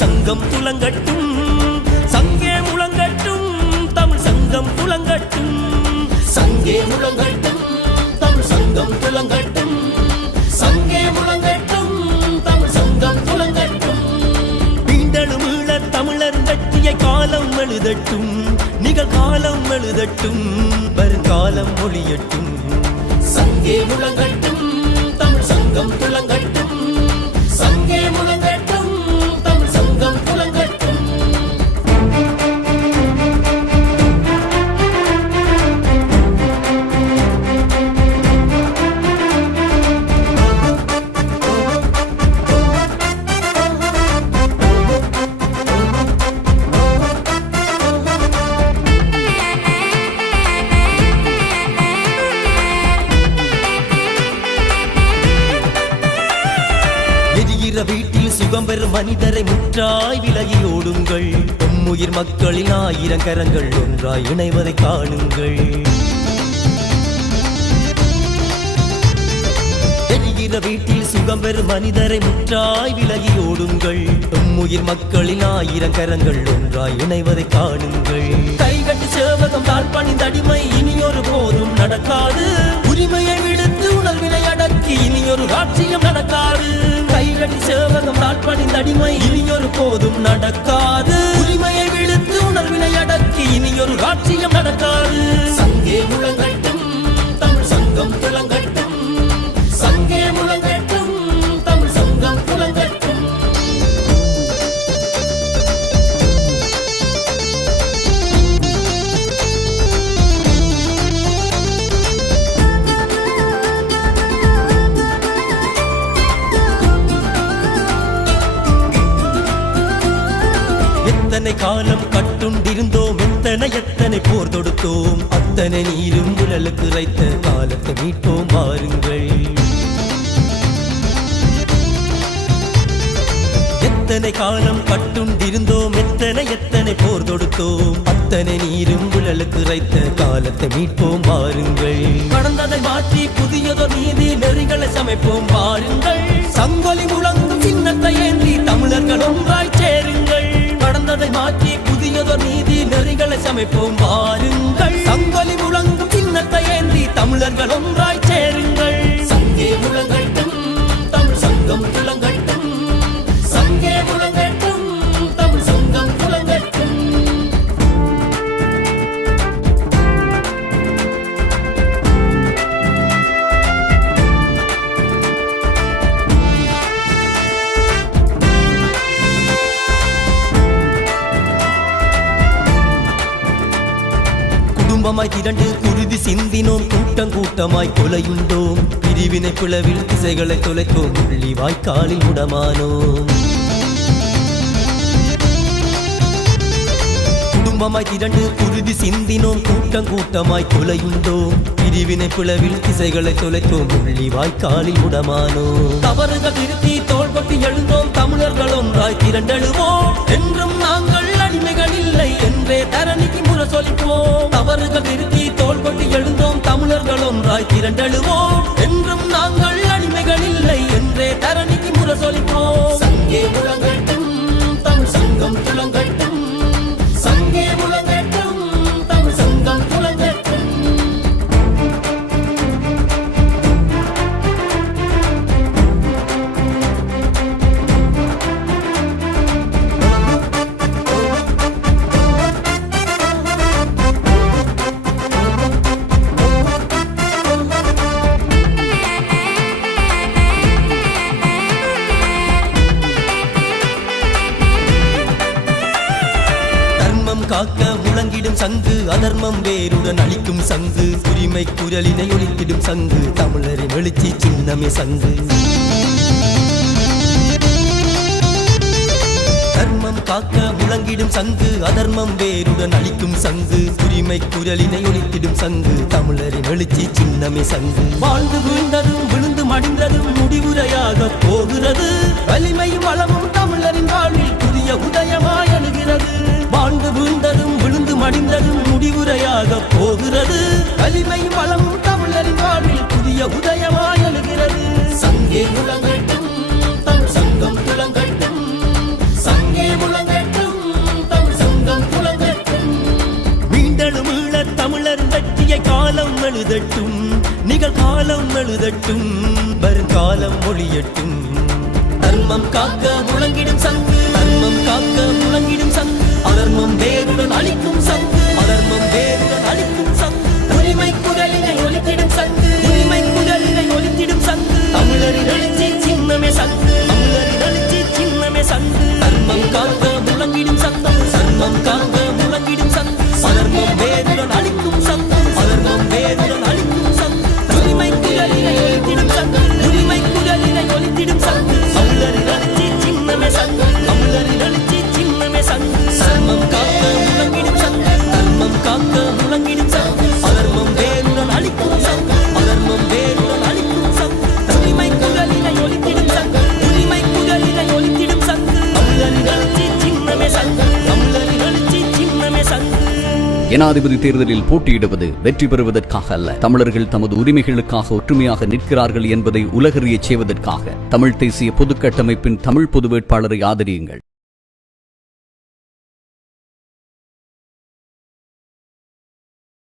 சங்கம் துலங்கட்டும் சங்கே முழங்கட்டும் தமிழ் சங்கம் துலங்கட்டும். சங்கே முழங்கட்டும் தமிழ் சங்கம் துலங்கட்டும். சங்கே முழங்கட்டும் தமிழ் சங்கம் துலங்கட்டும். மீண்டெழும் ஈழ தமிழர் வெற்றியை காலம் எழுதட்டும் நிகழ்காலம் எழுதட்டும் வருங்காலம் ஒளியட்டும் சங்கே முழங்கட்டும் தமிழ் சங்கம் துலங்கட்டும். வீட்டில் பெறும் மனிதரை முற்றாய் விலகி ஓடுங்கள். உம்முயிர் மக்களின் ஆயிரம் கரங்கள் ஒன்றாய் இணைவதை காணுங்கள். எரிகிற வீட்டில் சுகம் பெறும் மனிதரை முற்றாய் விலகி ஓடுங்கள். உம்முயிர் மக்களின் ஆயிரம் கரங்கள் ஒன்றாய் இணைவதை காணுங்கள். கைகட்டு சேவகம் தாழ் பணிந்த இனியொரு போதும் நடக்காது. உரிமையை விடுத்து உணர்வினை அடக்கி இனியொரு ராட்சியம் நடக்காது. கைகட்டி அடிமை இனியொரு போதும் நடக்காது. உரிமையை விழுத்து உணர்வினை அடக்கி இனியொரு ராட்சியம் எத்தனை எத்தனை போர் தொடுத்தோம்? அத்தனை நீரும் உடலுக்கு வைத்த காலத்தை மீட்போம் பாருங்கள் எத்தனை காலம் கட்டுண்டிருந்தோம்? எத்தனை எத்தனை போர் தொடுத்தோம்? அத்தனை நீரும் உடலுக்கு வைத்த காலத்தை மீட்போம் பாருங்கள் கடந்ததை மாற்றி புதியதோ நீதி நெறிகளை சமைப்போம் பாருங்கள் சங்கொலி முழங்கும் சின்னத்தை ஏந்தி தமிழர்கள் ஒன்றாய் சேருங்கள். கடந்ததை மாற்றி புதியதொரு நீதி நெறிகளை சமைப்போம் வாருங்கள். சங்கொலி முழங்கும் சின்னத்தை ஏந்தி தமிழர்கள் ஒன்றாய் சேருங்கள். குடும்பமாய் திரண்டு குருதி சிந்தினோம். கூட்டம் கூட்டமாய் கொலையுண்டோம். பிரிவினை பிளவில் திசைகளை தொலைத்தோம். உள்ளி வாய்க்காலில் உடமானோம். குடும்பமாய் திரண்டு குருதி சிந்தினோம். கூட்டம் கூட்டமாய் கொலையுண்டோம். பிரிவினை பிளவில் திசைகளை தொலைத்தோம். உள்ளி வாய்க்காலில் உடமானோம். தவறுகள் திருத்தி தோள்பட்டு எழுந்தோம். தமிழர்கள் ஒன்றாய் திரண்டெழுவோம் சங்கு அதர்மம் வேருடன் அளிக்கும் சங்கு. உரிமை குரலினை ஒழித்திடும் சங்கு. தமிழரின் எழுச்சி சின்னமே சங்கு. தர்மம் காக்க முழங்கிடும் சங்கு. அதர்மம் வேருடன் அளிக்கும் சங்கு. உரிமை குரலினை ஒழித்திடும் சங்கு. தமிழரின் எழுச்சி சின்னமே சங்கு. வாழ்ந்து வீழ்ந்ததும் விழுந்து மடிந்ததும் முடிவுரையாக போகிறது. வலிமையும் வளமும் தமிழரின் வாழ்வில் புதிய உதயமாய் அணுகிறது. வாழ்ந்து வீழ்ந்ததும் விழுந்து மடிந்த முடிவுரையாக போகிறது. வலிமை வளமும் தமிழரின் வாழ்வில் புதிய உதயமாய் எழுகிறது. சங்கே முழங்கட்டும் தமிழ் சங்கம் துளங்கட்டும். சங்கே முழங்கட்டும் தமிழ் சங்கம் துளங்கட்டும். மீண்டலும் மீள தமிழர் வெற்றியை காலம் எழுதட்டும் நிகழ்காலம் எழுதட்டும் வருங்காலம் ஒளியட்டும். தர்மம் காக்க முழங்கிடும் சங்கம் ஜனாதிபதி தேர்தலில் போட்டியிடுவது வெற்றி பெறுவதற்காக அல்ல. தமிழர்கள் தமது உரிமைகளுக்காக ஒற்றுமையாக நிற்கிறார்கள் என்பதை உலகறியச் செய்வதற்காக தமிழ் தேசிய பொதுக்கட்டமைப்பின் தமிழ் பொது வேட்பாளரை ஆதரியுங்கள்.